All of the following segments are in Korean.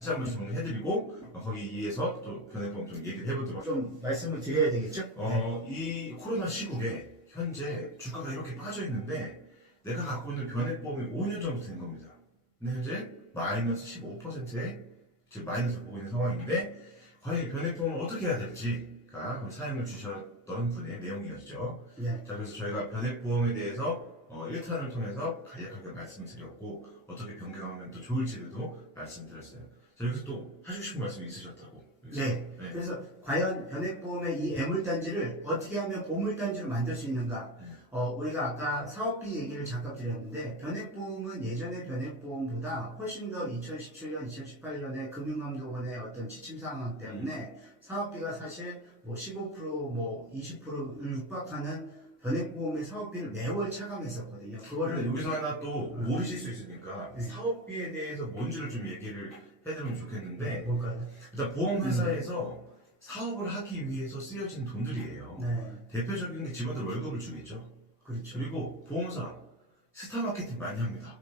다시 한번 정리해드리고 거기 이에서 또 변액보험 좀 얘기를 해보도록. 좀 말씀을 드려야 되겠죠? 이 코로나 시국에 현재 주가가 이렇게 빠져 있는데 내가 갖고 있는 변액보험이 5년 정도 된 겁니다. 근데 현재 마이너스 15%에 지금 마이너스 보고 있는 상황인데 과연 이 변액보험을 어떻게 해야 될지가 사연을 주셨던 분의 내용이었죠. 네. 자, 그래서 저희가 변액보험에 대해서 1탄을 통해서 간략하게 말씀드렸고 어떻게 변경하면 또 좋을지도 말씀드렸어요. 자, 여기서 또 하시고 싶은 말씀이 있으셨다고. 네. 그래서 과연 변액보험의 이 애물단지를 어떻게 하면 보물단지로 만들 수 있는가? 우리가 아까 사업비 얘기를 잠깐 드렸는데 변액보험은 예전의 변액보험보다 훨씬 더 2017년, 2018년에 금융감독원의 어떤 지침 상황 때문에 사업비가 사실 뭐 15%, 뭐 20%를 육박하는 변액보험의 사업비를 매월 차감했었거든요. 그거를 여기서 하나 또 모르실 수 있으니까 네. 사업비에 대해서 뭔지를 좀 얘기를 해드리면 좋겠는데 뭘까요? 일단 보험회사에서 사업을 하기 위해서 쓰여진 돈들이에요. 네. 대표적인 게 직원들 월급을 주겠죠. 그렇죠. 그리고 보험사 스타 마케팅 많이 합니다.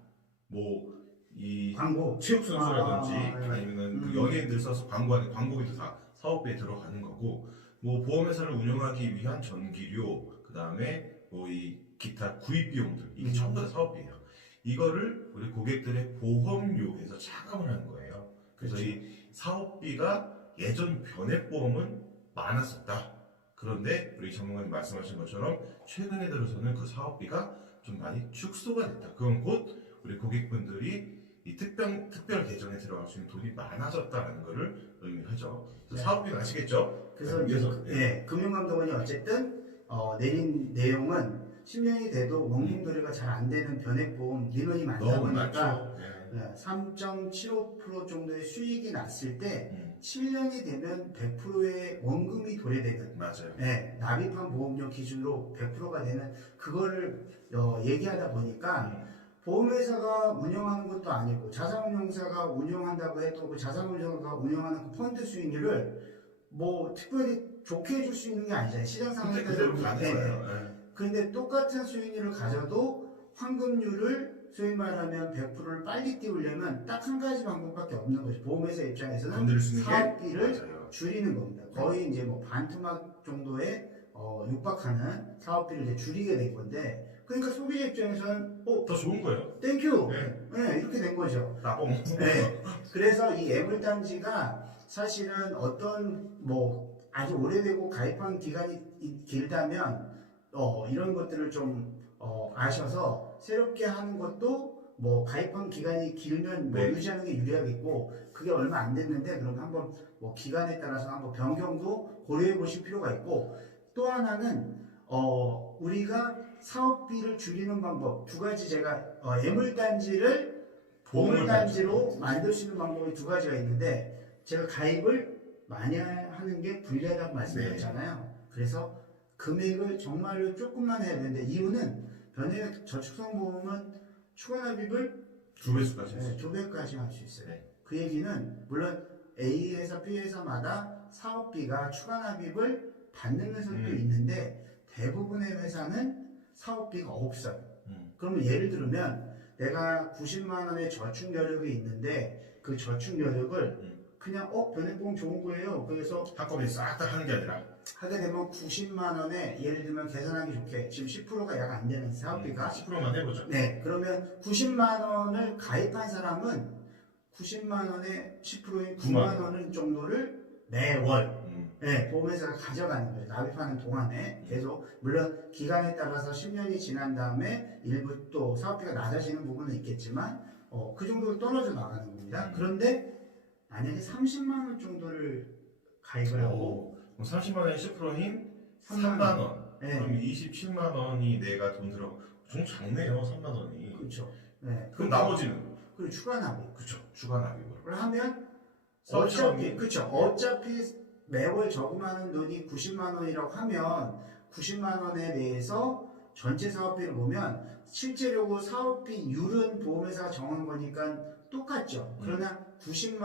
뭐 이 광고. 체육 선수라든지 네. 아니면은 그 연예인들 써서 광고하는 광고비도 다 사업비에 들어가는 거고, 뭐 보험회사를 운영하기 위한 전기료, 그 다음에 뭐 이 기타 구입 비용들 이게 전부 다 사업비예요. 이거를 우리 고객들의 보험료에서 차감을 하는 거예요. 그래서 그렇죠. 이 사업비가 예전 변액보험은 많았었다. 그런데 우리 전문가님 말씀하신 것처럼 최근에 들어서는 그 사업비가 좀 많이 축소가 됐다. 그건 곧 우리 고객분들이 이 특별 계정에 들어갈 수 있는 돈이 많아졌다는 것을 의미하죠. 네. 사업비는 아시겠죠? 그래서 위에서 금융감독원이 어쨌든 내린 내용은 10년이 돼도 원금 도래가 잘 안 되는 변액보험 민원이 많다 너무 보니까 많죠. 3.75% 정도의 수익이 났을 때 7년이 되면 100%의 원금이 도래되는, 맞아요. 납입한 보험료 기준으로 100%가 되는 그거를 얘기하다 보니까 보험회사가 운영하는 것도 아니고 자산운용사가 운영한다고 해도 그 자산운용사가 운영하는 그 펀드 수익률을 뭐 특별히 좋게 해줄 수 있는 게 아니잖아요. 시장 상황에 그대로 가는 거예요. 그런데 똑같은 수익률을 가져도 환급률을 소위 말하면 100%를 빨리 띄우려면 딱 한 가지 방법밖에 없는 거죠. 보험회사 입장에서는 건드릴 수 있는 게 사업비를 맞아요. 줄이는 겁니다. 거의 이제 뭐 반토막 정도의 육박하는 사업비를 이제 줄이게 된 건데, 그러니까 소비자 입장에서는 더 좋은 거예요. 땡큐, 이렇게 된 거죠. 나봉. 그래서 이 애물단지가 사실은 어떤 뭐 아주 오래되고 가입한 기간이 길다면 이런 것들을 좀 아셔서 새롭게 하는 것도 뭐 가입한 기간이 길면 뭐 유지하는 게 유리하겠고, 그게 얼마 안 됐는데 그럼 한번 뭐 기간에 따라서 한번 변경도 고려해 보실 필요가 있고, 또 하나는 우리가 사업비를 줄이는 방법 두 가지, 제가 애물단지를 보물단지로 만들 수 있는 방법이 두 가지가 있는데, 제가 가입을 많이 하는 게 불리하다고 말씀드렸잖아요. 그래서 금액을 정말로 조금만 해야 되는데, 이유는 변액 저축성보험은 추가납입을 2배수까지. 2배까지 할 수 있어요. 그 얘기는 물론 A 회사, B 회사마다 사업비가 추가납입을 받는 회사도 있는데 대부분의 회사는 사업비가 없어요. 그러면 예를 들면 내가 90만 원의 저축 여력이 있는데 그 저축 여력을 그냥 변액보험 좋은 거예요. 그래서 한꺼번에 싹 다 하는 게 아니라 하게 되면 90만 원에 예를 들면 계산하기 좋게 지금 10%가 약 안 되는 사업비가 10%만 해보죠. 그러면 90만 원을 가입한 사람은 90만 원에 10%인 9만 원 정도를 매월 보험회사가 가져가는 거예요. 납입하는 동안에 계속, 물론 기간에 따라서 10년이 지난 다음에 일부 또 사업비가 낮아지는 부분은 있겠지만 그 정도로 떨어져 나가는 겁니다. 그런데 만약에 30만 원 정도를 가입을 하고 30만 원에 10%인 3만 3만 원. 그럼 27만 원이 내가 돈 들어. 좀 작네요, 3만 원이. 그렇죠. 그럼 나머지는 그리고 추가 납입. 그렇죠. 추가 납입을 하면 어차피 어차피 매월 저금하는 돈이 90만 원이라고 하면 90만 원에 대해서 전체 사업비를 보면 실제로 사업비율은 보험회사가 정한 거니까 똑같죠. 그러나 90만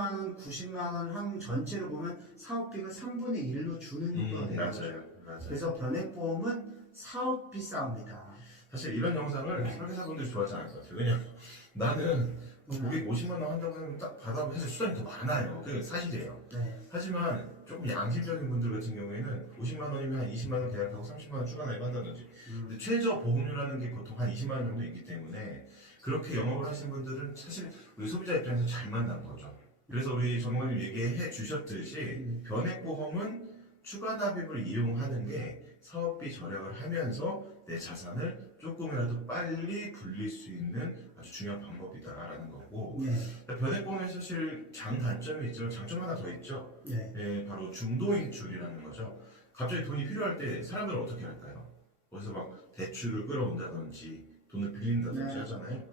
원 한 전체를 보면 사업비가 3분의 1로 주는 효과가 되는 거죠. 맞아요. 그래서 변액보험은 사업비 싸움이다. 사실 이런 영상을 설계사분들이 좋아하지 않을 것 같아요. 왜냐면 나는 고객 50만 원 한다고 하면 딱 받아보면 사실 수단이 더 많아요. 그게 사실이에요. 네. 하지만 조금 양심적인 분들 같은 경우에는 50만 원이면 한 20만 원 계약하고 30만 원 추가 나입한다든지 근데 최저 보험료라는 게 보통 한 20만 원 정도 있기 때문에 그렇게 영업을 하신 분들은 사실 우리 소비자 입장에서 잘 만난 거죠. 그래서 우리 전문가님 얘기해 주셨듯이 변액보험은 추가 납입을 이용하는 게 사업비 절약을 하면서 내 자산을 조금이라도 빨리 불릴 수 있는 아주 중요한 방법이다라는 거고 네. 변액보험에 사실 장단점이 있지만 장점 하나 더 있죠. 네. 네, 바로 중도 인출이라는 거죠. 갑자기 돈이 필요할 때 사람들은 어떻게 할까요? 어디서 막 대출을 끌어온다든지 돈을 빌린다든지 네. 하잖아요.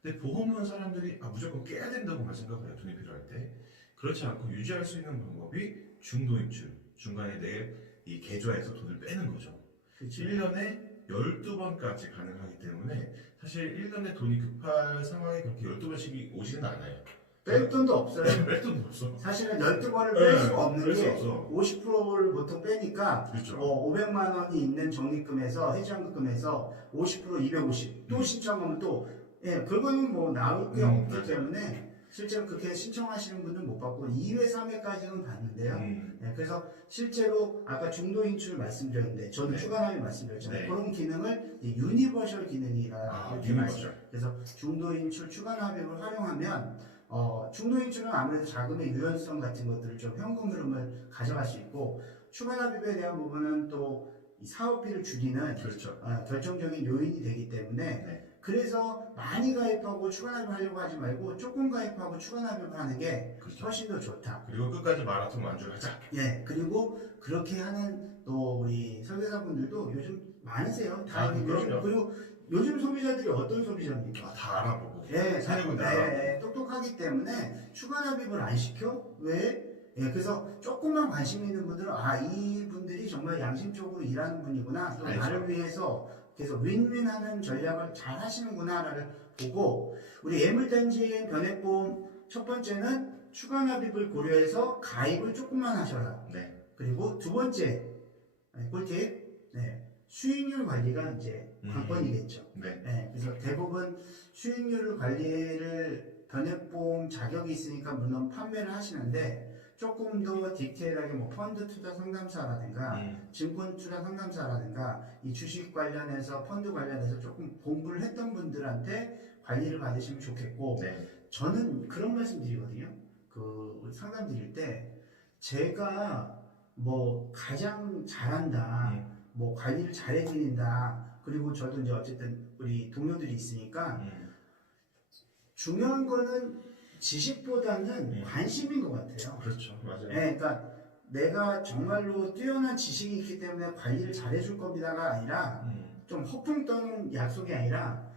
근데 보험은 사람들이 무조건 깨야 된다고만 생각을 해요. 돈이 필요할 때. 그렇지 않고 유지할 수 있는 방법이 중도 인출. 중간에 내 이 계좌에서 돈을 빼는 거죠. 그렇죠. 1년에 12번까지 가능하기 때문에 사실 1년에 돈이 급할 상황이 그렇게 12번씩이 오지는 않아요. 뺄 돈도 없어요. 뺄 돈도 없어. 사실은 12번을 뺄 수가 없는 뺄 수 게 없어. 50%를 보통 빼니까 그렇죠. 500만 원이 있는 적립금에서 해지환급금에서 50% 250. 또 신청하면 또 그거는 뭐 나올 게 없기 맞아요. 때문에 실제로 그렇게 신청하시는 분들 못 받고 2회, 3회까지는 봤는데요. 그래서 실제로 아까 중도 인출 말씀드렸는데 저도 네. 추가납입 말씀드렸잖아요. 네. 그런 기능을 유니버셜 기능이라 이렇게 유니버셜. 그래서 중도 인출 추가납입을 활용하면 중도 인출은 아무래도 자금의 유연성 같은 것들을 좀 현금 흐름을 가져갈 수 있고 추가납입에 대한 부분은 또 이 사업비를 줄이는 그렇죠. 결정적인 요인이 되기 때문에 네. 그래서 많이 가입하고 추가납입 하려고 하지 말고 조금 가입하고 추가납입을 하는 게 그렇죠. 훨씬 더 좋다. 그리고 끝까지 마라톤 완주하자. 예, 그리고 그렇게 하는 또 우리 설계사분들도 요즘 많으세요. 요즘, 그럼요. 그리고 요즘 소비자들이 어떤 소비자입니까? 다 알아보고. 예, 사내군데 똑똑하기 때문에 추가납입을 안 시켜? 왜? 예, 그래서 조금만 관심 있는 분들은 이분들이 정말 양심적으로 일하는 분이구나. 또 알죠. 나를 위해서 계속 윈윈하는 전략을 잘 하시는구나를 보고 우리 예물단지인 변액보험 첫 번째는 추가납입을 고려해서 가입을 조금만 하셔라. 네. 그리고 두 번째 꿀팁, 수익률 관리가 이제 관건이겠죠. 네. 그래서 대부분 수익률 관리를 변액보험 자격이 있으니까 물론 판매를 하시는데 조금 더 디테일하게 뭐 펀드 투자 상담사라든가 증권 투자 상담사라든가 이 주식 관련해서 펀드 관련해서 조금 공부를 했던 분들한테 관리를 받으시면 좋겠고 네. 저는 그런 말씀 드리거든요. 그 상담 드릴 때 제가 뭐 가장 잘한다, 뭐 관리를 잘 해드린다, 그리고 저도 이제 어쨌든 우리 동료들이 있으니까 중요한 거는 지식보다는 관심인 것 같아요. 그렇죠. 맞아요. 그러니까 내가 정말로 뛰어난 지식이 있기 때문에 관리를 잘해줄 겁니다가 아니라 좀 허풍 떠는 약속이 아니라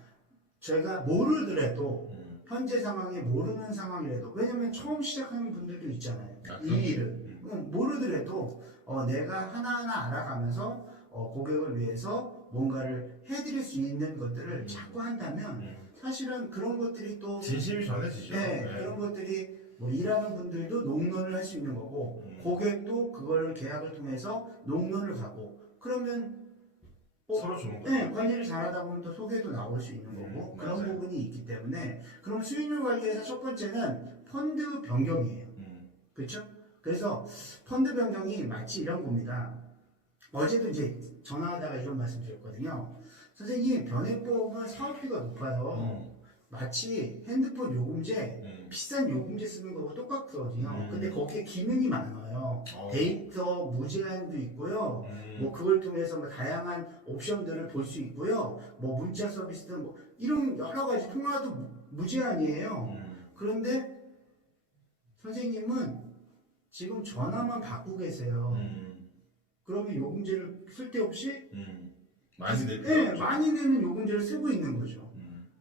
제가 모르더라도 현재 상황에 모르는 상황이라도 왜냐면 처음 시작하는 분들도 있잖아요. 이 일을 모르더라도 내가 하나하나 알아가면서 고객을 위해서 뭔가를 해드릴 수 있는 것들을 자꾸 한다면 사실은 그런 것들이 또 진심이 전해지죠. 그런 것들이 뭐 일하는 분들도 농론을 할 수 있는 거고 고객도 그걸 계약을 통해서 농론을 가고 그러면 서로 좋은 거죠. 관리를 잘하다 보면 또 소개도 나올 수 있는 거고 그런 맞아요. 부분이 있기 때문에 그럼 수익률 관리에서 첫 번째는 펀드 변경이에요. 그렇죠? 그래서 펀드 변경이 마치 이런 겁니다. 어제도 이제 전화하다가 이런 말씀 드렸거든요. 선생님 변액보험은 사업비가 높아요. 마치 핸드폰 요금제 비싼 요금제 쓰는 거하고 똑같거든요. 근데 거기에 기능이 많아요. 데이터 무제한도 있고요. 뭐 그걸 통해서 뭐 다양한 옵션들을 볼 수 있고요. 뭐 문자 서비스든 뭐 이런 여러 가지 통화도 무제한이에요. 그런데 선생님은 지금 전화만 받고 계세요. 그러면 요금제를 쓸데없이 많이 내는 많이 내는 요금제를 쓰고 있는 거죠.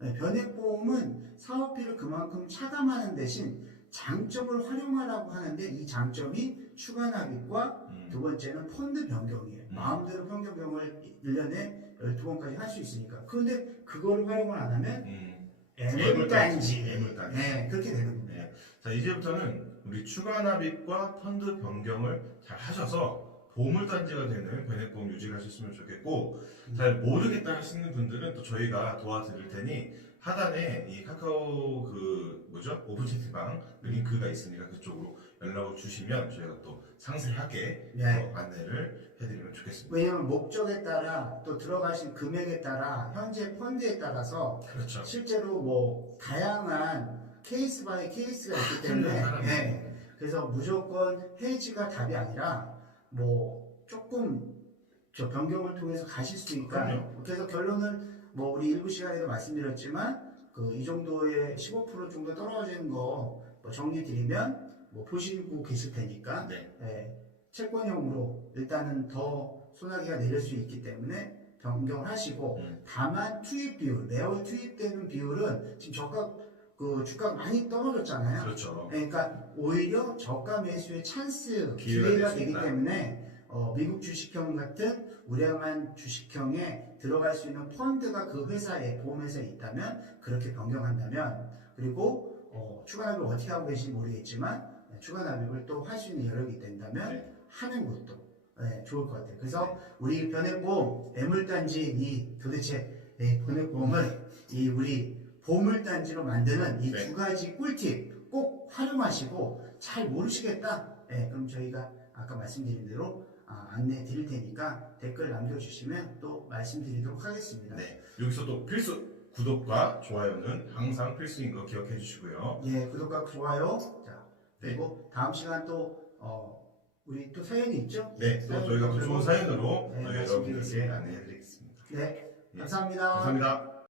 변액보험은 사업비를 그만큼 차감하는 대신 장점을 활용하라고 하는데 이 장점이 추가납입과 두 번째는 펀드 변경이에요. 마음대로 펀드 변경을 1년에 12번까지 할 수 있으니까. 그런데 그걸 활용을 안 하면 애물단지. 그렇게 되는 겁니다. 자, 이제부터는 우리 추가납입과 펀드 변경을 잘 하셔서 보물단지가 되는 변액보험 유지하셨으면 좋겠고 잘 모르겠다 하시는 분들은 또 저희가 도와드릴 테니 하단에 이 카카오 그 뭐죠? 오픈 채팅방 링크가 있으니까 그쪽으로 연락을 주시면 저희가 또 상세하게 네. 안내를 해드리면 좋겠습니다. 왜냐면 목적에 따라 또 들어가신 금액에 따라 현재 펀드에 따라서 그렇죠. 실제로 뭐 다양한 케이스 바이 케이스가 있기 때문에 사람이. 네. 그래서 무조건 헤이지가 답이 아니라 뭐 조금 저 변경을 통해서 가실 수 있으니까 그럼요. 그래서 결론은 뭐 우리 일부 시간에도 말씀드렸지만 그 이 정도의 15% 정도 떨어지는 거 뭐 정리 드리면 뭐 보시고 계실 테니까 네. 예, 채권형으로 일단은 더 소나기가 내릴 수 있기 때문에 변경을 하시고 다만 투입 비율 매월 투입되는 비율은 지금 저가 그 주가가 많이 떨어졌잖아요. 그렇죠. 그러니까 오히려 저가 매수의 찬스 기회가 기회가 될 수 되기 있다. 때문에 미국 주식형 같은 우량한 주식형에 들어갈 수 있는 펀드가 그 회사에 보험회사에 있다면 그렇게 변경한다면 그리고 추가 납입을 어떻게 하고 계신지 모르겠지만 추가 납입을 또 할 수 있는 여력이 된다면 네. 하는 것도 좋을 것 같아요. 그래서 우리 변액보험 애물단지 이 도대체 변액보험을 이 우리 보물단지로 만드는 이 네. 두 가지 꿀팁 꼭 활용하시고 잘 모르시겠다. 그럼 저희가 아까 말씀드린 대로 안내 드릴 테니까 댓글 남겨주시면 또 말씀드리도록 하겠습니다. 네. 여기서 또 필수 구독과 좋아요는 항상 필수인 거 기억해 주시고요. 예, 구독과 좋아요. 자, 그리고 다음 시간 또 우리 또 사연이 있죠? 네. 또 저희가 또 좋은 사연으로 네, 여러분들께 말씀드리겠습니다. 안내해 드리겠습니다. 네, 예. 감사합니다. 감사합니다.